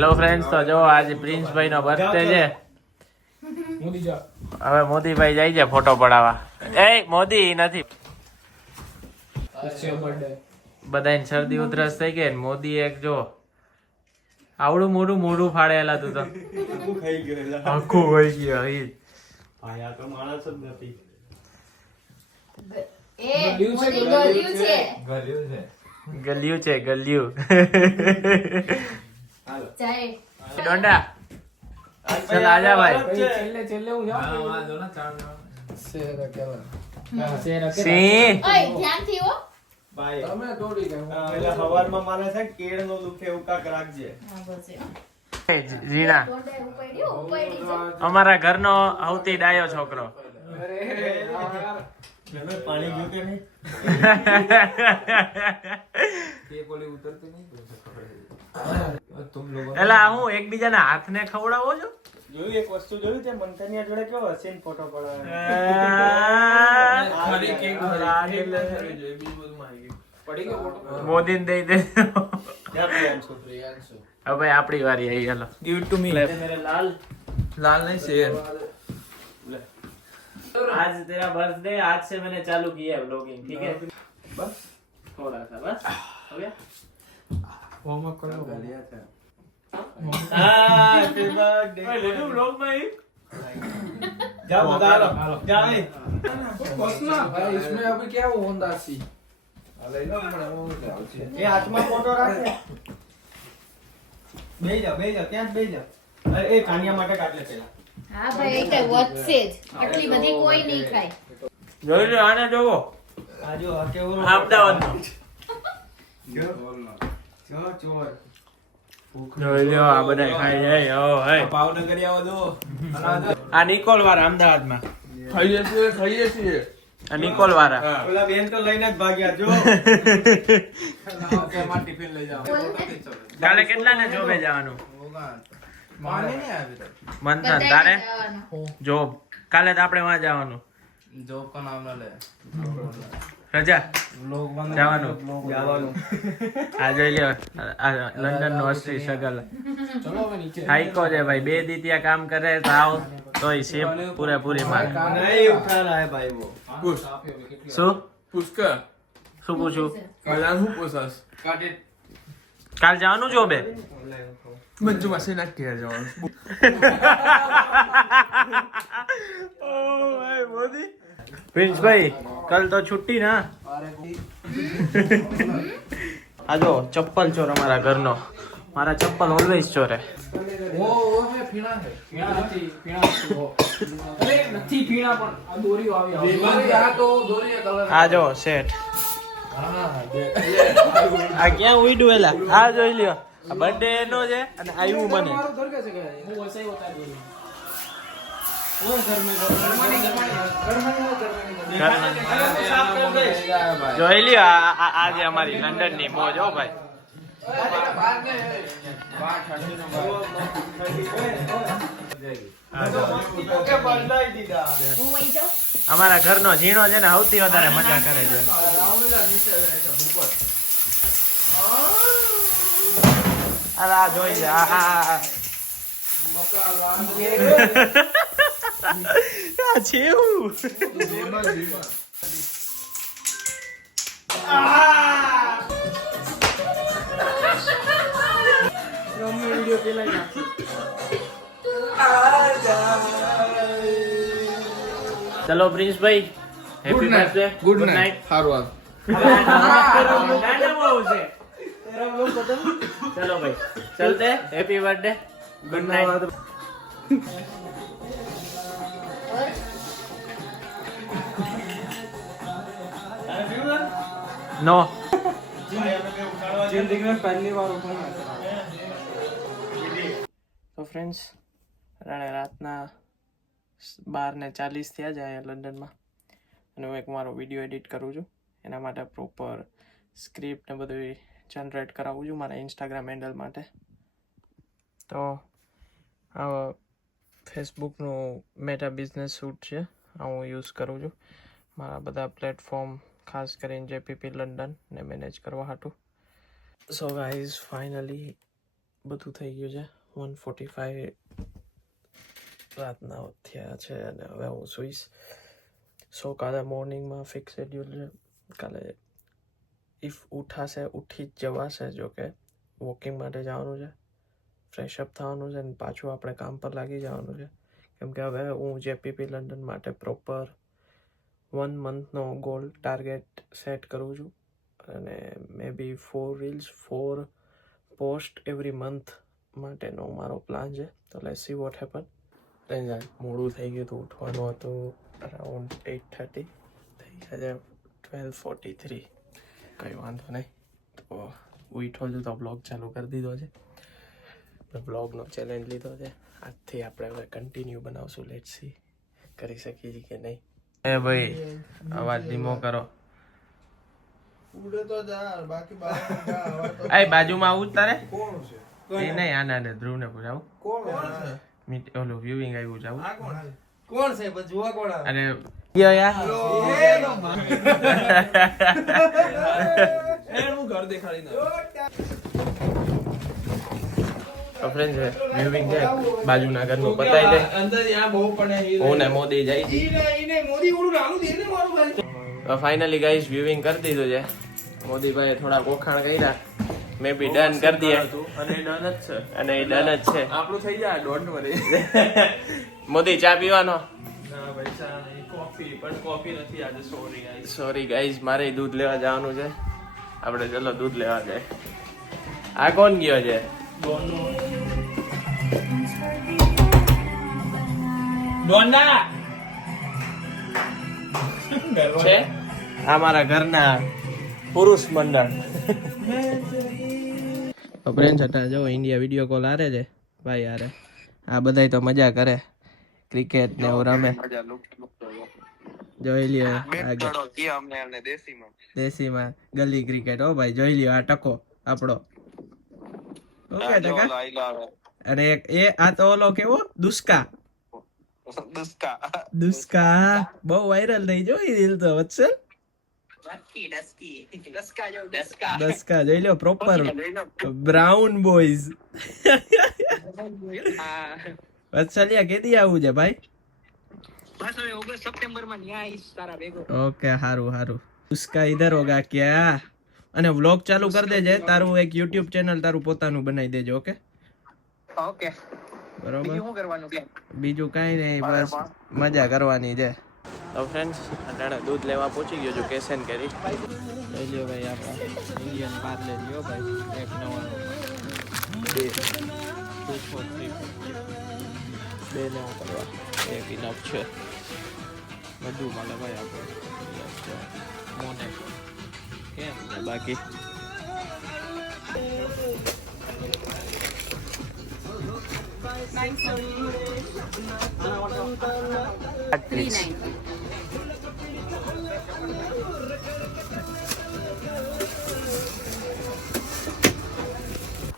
Hello friends, તો જો આજે પ્રિન્સભાઈ નો બર્થડે છે. હવે મોદીભાઈ જાય છે ફોટો પડાવવા. એ મોદી નથી, બધાને શરદી ઉધરસ થઈ ગઈ. મોદી એક જો આવડું મોટું મોઢું ફાડેલા તું તો આખું હોય ગયો. આ તો માણસ જ નથી. ગલ્યું છે ગલ્યું. ડોંડા ચલ આજા ભાઈ. સિંહ ભાઈ તમે દોડી ગયા. એટલે સવારમાં મારે છે કેળ નો દુખે એવું કાક રાખજે. જીણા અમારા ઘરનો સૌથી ડાયો છોકરો. પાણી ગયું કે નહીં? એલા હું એકબીજાના હાથને ખવડાવો છો? જોયું એક વસ્તુ જોયું તે મંથનિયા જોડે કેવો હસીન ફોટો પડાવે. મોદીને દઈ દે. ક્યાં પ્રિયાંશુ? अब भाई आपकी बारी है. चलो गिव इट टू मी. मेरे लाल लाल नहीं शेर. आज तेरा बर्थडे, आज से मैंने चालू किया है व्लॉगिंग. ठीक है बस थोड़ा सा बस हो गया. वार्म अप कर लो. Happy birthday. ओए ले लो व्लॉग में ही. जा बता लो. जा भाई. बस ना भाई, इसमें अभी क्या वो होंदा सी. ये हाथમાં ફોટો રાખે. બેહી જા ત્યાં જ બેહી જા. અરે એ કાનિયા માટે કાઢલે પેલા. હા ભાઈ, એ કઈ વધશે જ. આટલી બધી કોઈ નહીં ખાય. જોઈ લો આને જોવો. આ જો આ કેવો અમદાવાદનો. ચોર. જોઈ લો આ બધા ખાઈ જાય. ઓ હે ભાવનગર આવો દો. આ નિકોલ વાળા અમદાવાદમાં ખાઈએ છીએ. આ નિકોલ વાળા. ઓલા બેન તો લઈને જ ભાગ્યા જો. એમાં ટિફિન લઈ જાઓ. કાલે કેટલાને જોબે જવાનું? માને નહીં આવી તો. મંથન તારે જોબ. કાલે તો આપણે વહાં જવાનું. જોબ કા નામ ના લે. રજા જવાનું. આ જોઈ લ્યો આ લંડન નો અશ્રી સગલ. ચલો હવે નીચે. હાઈકો છે ભાઈ. 2 દી ત્યાં કામ કરે તાવ તોય સેમ પૂરેપૂરી મારે. નહીં ઉઠા રહા હે ભાઈ વો. પૂછ. શું પૂછકા. શું પૂછું? કલ્યાણ હું પૂછાસ. કાટે. કાલ જવાનું જોબે? મંજુ માસી ના ઘેર જવાનું. ઓ ભાઈ મોદી. પ્રિન્સ ભાઈ કલ તો છુટ્ટી ના. આ જો ચપ્પલ ચોર અમારા ઘરનો. મારા ચપ્પલ ઓલવેઝ ચોરે. ઓ મે ફીણા હે. ફીણા નથી હો. અરે નથી ફીણા પણ આ દોરી આવી. આ તો દોરી કલર. આ જો સેટ. હા આ ક્યાં ઉડ્યું એલા? આ જોઈ લ્યો. આ બર્થડે એનો છે અને આવ્યું મને. મારું ઘર કેસે ગયા? હું વૈસે હોતા દોરી. ઓ ઘર મે જોઈ લ્યો. આ જે અમારી લંડન ની મોજ હો ભાઈ. અમારા ઘરનો ઝીણો છે ને સૌથી વધારે મજા કરે છે. આ જોઈ લે. આ છે એવું. ચલો પ્રિન્સભાઈ હેપી બર્થડે. Good night. સારું चलो भाई चलते. Happy birthday. Good night. No जिंदगी में पहली बार उठा. તો ફ્રેન્ડ્સ રાતના 12:40 થયા જાય લંડનમાં. અને હું એક મારો વિડીયો એડિટ કરું છું. એના માટે પ્રોપર સ્ક્રિપ્ટ ને બધું જનરેટ કરાવું છું મારા ઇન્સ્ટાગ્રામ હેન્ડલ માટે. તો ફેસબુકનું મેટા બિઝનેસ સૂટ છે, આ હું યુઝ કરું છું મારા બધા પ્લેટફોર્મ, ખાસ કરીને જેપીપી લંડન ને મેનેજ કરવા હાટું. સો ગાઈઝ ફાઇનલી બધું થઈ ગયું છે. 1:45 રાતના થયા છે અને હવે હું સૂઈશ. સો કાલે મોર્નિંગમાં ફિક્સ શેડ્યુલ છે. કાલે ઇફ ઉઠાશે ઉઠી જ જવાશે. જો કે વોકિંગ માટે જવાનું છે, ફ્રેશ અપ થવાનું છે અને પાછું આપણે કામ પર લાગી જવાનું છે. કેમ કે હવે હું જેપીપી લંડન માટે પ્રોપર 1 મંથનો ગોલ ટાર્ગેટ સેટ કરું છું અને મે બી 4 રીલ્સ 4 પોસ્ટ એવરી મંથ માટેનો મારો પ્લાન છે. તો લેટ્સ સી વોટ હેપન. મોડું થઈ ગયું હતું, ઉઠવાનું હતું અરાઉન્ડ 8:30, થઈ ગયા છે 12:43. કંઈ વાંધો નહીં. તો ઉઠો છું તો બ્લોગ ચાલુ કરી દીધો છે. બ્લોગનો ચેલેન્જ લીધો છે. આજથી આપણે હવે કન્ટિન્યુ બનાવશું. લેટ્સ સી કરી શકીએ છીએ કે નહીં. એ ભાઈ અવાજ ધીમો કરો. ઉડે તો જા બાકી બહાર જા હવે તો એ બાજુમાં આવું જ તારે? કોણ છે એ નહીં, આના ને ધ્રુવને પૂછાવું. કોણ છે મીટ ઓલું વ્યુઇંગ આવ્યું જાવું. આ કોણ છે કોણ છે પણ જોવા કોણ આવે? અરે યો યાર હું ઘર દેખાડી ના ફ્રેન્ડ છે વ્યુઇંગ છે બાજુના ઘરનું પતાઈ દે. અંદર ત્યાં બહુ પણ હું ને મોદી જાય છે. ઈને મોદી ઓલું નાનું દે ને મારું ભાઈ. તો ફાઇનલી ગાઈસ વ્યુઇંગ કરી દીધું છે. મોદીભાઈ થોડા કોખાણ કર્યા, મે બી ડન કરી દે અને ડન જ છે. અને એ ડન જ છે. આપણું થઈ જાય ડોન્ટ વરી. મોદી ચા પીવાનો? ના ભાઈ ચા નહીં, કોફી પણ કોફી નથી આજે. Sorry guys. સોરી ગાઈસ, મારે દૂધ લેવા જવાનું છે. આપણે ચલો દૂધ લેવા જાય. આ કોણ ગયો છે? ડોના છે આ મારા ઘરના પુરુષ મંડળ. ફ્રેન્ડ્સ હતા જો ઇન્ડિયા વિડીયો કોલ આરે છે ભાઈ યારે. આ બધાય તો મજા કરે, ક્રિકેટ ને એવું રમે. જોઈ લ્યો દેશીમાં ગલી ક્રિકેટ. હો ભાઈ જોઈ લ્યો આ ટકો આપણો. ઓકે ટકા. અને એક એ આ તો ઓલો કેવો દુસ્કા બહુ વાયરલ થઈ જોઈ રીલ તો વત્સલ. દસકા જોઈ લો પ્રોપર બ્રાઉન બોયઝ. વત્સલિયા કેદી આવું છે ભાઈ? ઓકે હારું હારું. દુસ્કા ઇધર હોગા ક્યા? અને વ્લોગ ચાલુ કરી દેજે. તારું એક યુટ્યુબ ચેનલ તારું પોતાનું બનાવી દેજો. ઓકે ઓકે બરોબર. શું કરવાનું કે બીજું કઈ નહીં, બસ મજા કરવાની છે. તો ફ્રેન્ડ્સ અટાણે દૂધ લેવા પહોંચી ગયો છું કેસન કરી. લઈ લ્યો ભાઈ આપણા ઇન્ડિયન પાર લઈ લ્યો ભાઈ. એક નવાનો 2 4 3 બે નવા કરવા એક ઇનફ છે. બધું મળે ભાઈ આપણે મોને કેમ ને બાકી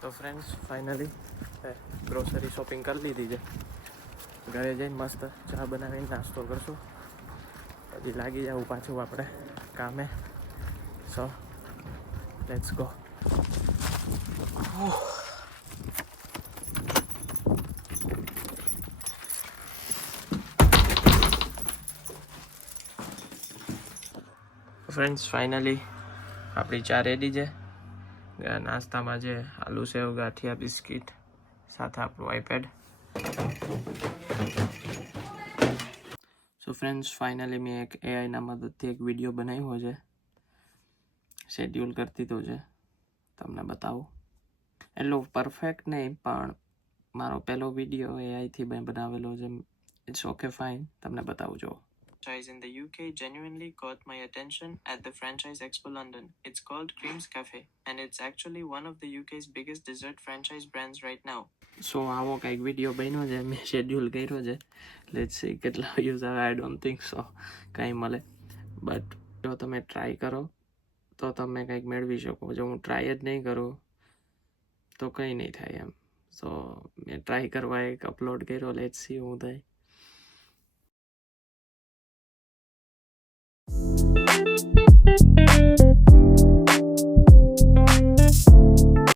તો ફ્રેન્ડ્સ ફાઇનલી ગ્રોસરી શોપિંગ કરી લીધી છે. ઘરે જઈને મસ્ત ચા બનાવીને નાસ્તો કરશું. પછી લાગી જવું પાછું આપણે કામે. So let's go. Friends finally આપણી ચા રેડી છે. નાસ્તામાં જે આલુ સેવ ગાંઠિયા બિસ્કિટ સાથે આપણું આઈપેડ. સો ફ્રેન્ડ્સ ફાઇનલી મેં એક એઆઈના મદદથી એક વિડીયો બનાવ્યો છે. શેડ્યુલ કરી દીધો છે, તમને બતાવું. એટલો પરફેક્ટ નહીં પણ મારો પહેલો વિડીયો એઆઈથી મેં બનાવેલો છે. ઇટ્સ ઓકે ફાઇન, તમને બતાવું જો. Franchise in the UK genuinely caught my attention at the Franchise Expo London. It's called Creams Cafe and it's actually one of the UK's biggest dessert franchise brands right now. So આવો કંઈક video બન્યો છે, મેં schedule કર્યો છે. Let's see કેટલા views આવે. I don't think so કંઈ મળે, બટ જો તમે ટ્રાય કરો તો તમે કંઈક મેળવી શકો. જો હું ટ્રાય જ નહીં કરું તો કંઈ નહીં થાય એમ. સો મેં ટ્રાય કરવા એક અપલોડ કર્યો. લેટ્સ સી હું થાય.